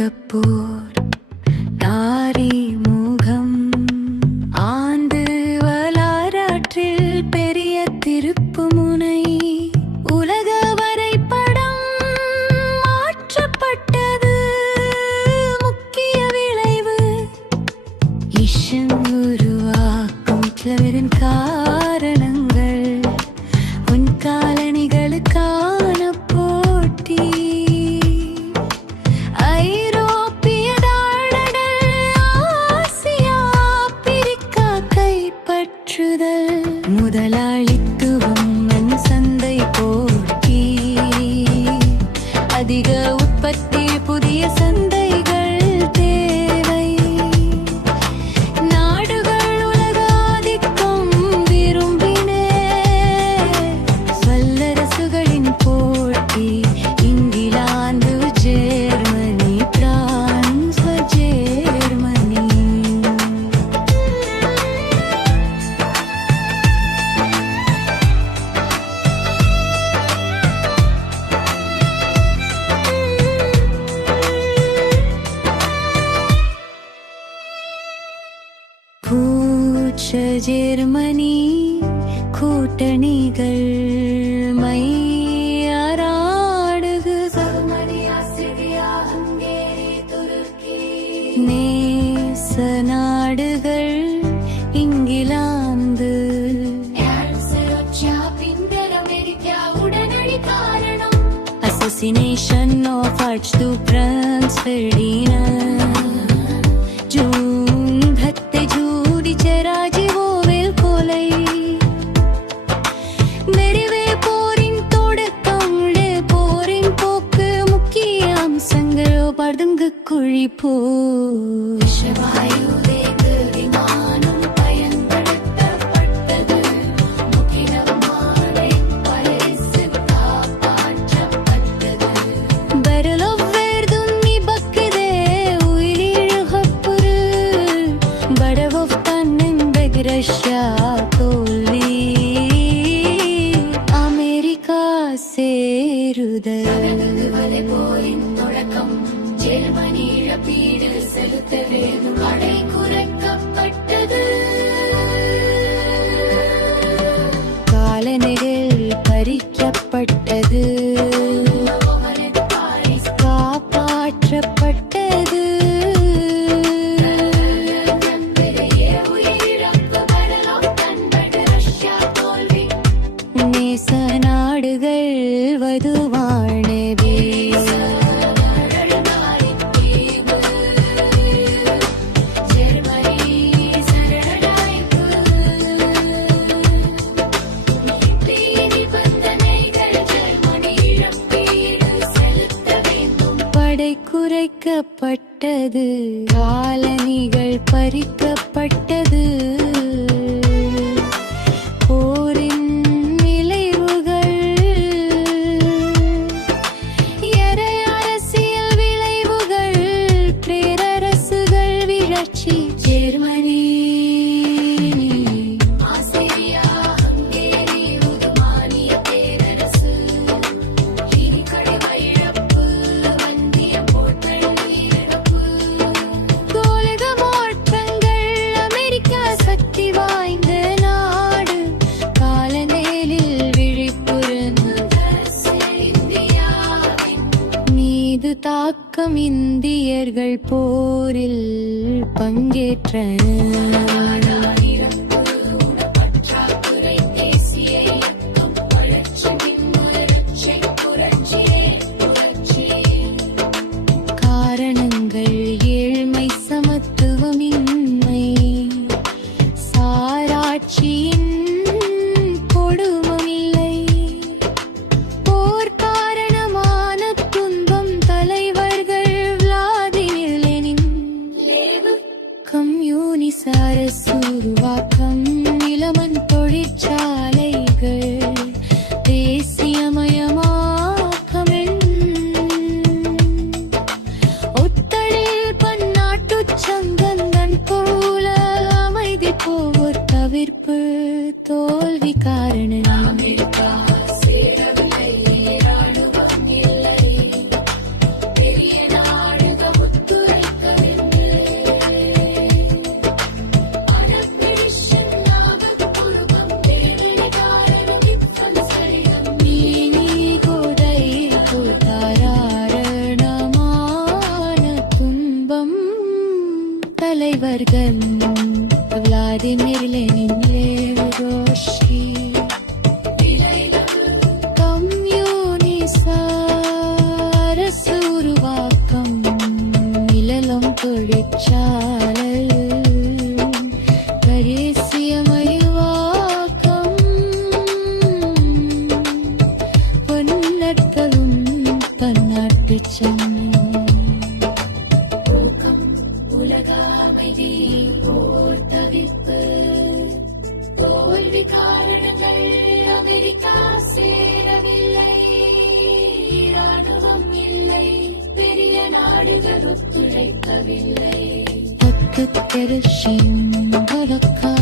Singapore நாரி முகம் ஆண்டு வளாராற்றில் பெரிய திருப்பு முனை உலக வரைபடம் மாற்றப்பட்டது முக்கிய விளைவு இஷன் உருவாக்கும் கிளவரின் காரணங்கள் உன் காலணிகளுக்கான போட்டி ஐரோப்பிய நாடுகள் ஆசியா ஆப்பிரிக்கா கைப்பற்றுதல் முதலாளித்துவம் சந்தை போட்டி அதிக உற்பத்தி புதிய சந்தைகள் தேவை நாடுகள் உலக ஆதிக்கம் விரும்பினே வல்லரசுகளின் போட்டி இங்கிலாந்து ஜெர்மனி பிரான்ஸ் ஜெர்மனி பூச்ச ஜெர்மனி கூட்டணிகள் மையாராடுகு ஜெர்மனி ஆஸ்திரியா ஹங்கேரி துருக்கி நேச நாடுகள் இங்கிலாந்து உடனடி காரணம் assassination of Archduke Franz Ferdinand June 10 ஜூடி செராஜிவோவில் கொலை மெரிவே போரின் தொடக்கம் போரின் போக்கு முக்கிய அம்சங்கள் பதுங்கு குழி போ விஷவாயுவேக விமானம் பயன்படுத்தப்பட்டது முக்கியமான பரிசு காப்பாற்றப்பட்டது பரலோவ் வேர்தும் நிபக்குதே உயிரிழப்புறு படவோவ் தன்னென்பெக் ரஷ்யா தோல்வி அமெரிக்கா சேருதல் போரின் தொடக்கம் ஜெர்மனி இழப்பீடு செலுத்த வேண்டும் படை குறைக்கப்பட்டது காலணிகள் பறிக்கப்பட்டது காப்பாற்றப்பட்டது நேச நாடுகள் வதுவானவே படை குறைக்கப்பட்டது காலணிகள் பறிக்கப்பட்டது போரின் விளைவுகள் எரை அரசியல் விளைவுகள் பேரரசுகள் வீழ்ச்சி ஜெர்மனி ஆஸ்திரியா ஹங்கேரி உதுமானிய பேரரசு இனிக்கடிவ இழப்பு வந்திய போர்கள் உயிரிழப்பு கோலிக மாற்றங்கள் அமெரிக்கா சக்தி வாய்ந்த நாடு காலநேலில் விழிப்புறுந்து இந்தியாவின் மீது தாக்கம் இந்தியர்கள் போரில் பங்கேற்றனர் காரணங்கள் ஏழ்மை சமத்துவமின்மை சாராட்சியின் கொடுமமில்லை போர் காரணமான துன்பம் தலைவர்கள் விளாதிமிர் லெனின் கம்யூனிச அரசு உருவாக்கம் நிலமன் தொழிற்சாலைகள் தேசியமயமாக்கம் ஒத்தடில் பன்னாட்டுச் சங்கங்கள் போல அமைதி போர் தவிர்ப்பு தோல்வி காரணம் அமெரிக்கா சேரவில்லை ராணுவம் இல்லை பெரிய நாடுகள் தோல்வி காரணங்கள் அமெரிக்கா சேரவில்லை, ராணுவம் இல்லை, பெரிய நாடுகள் ஒத்துழைக்கவில்லை. பத்து தெருஷியும் பறக்கா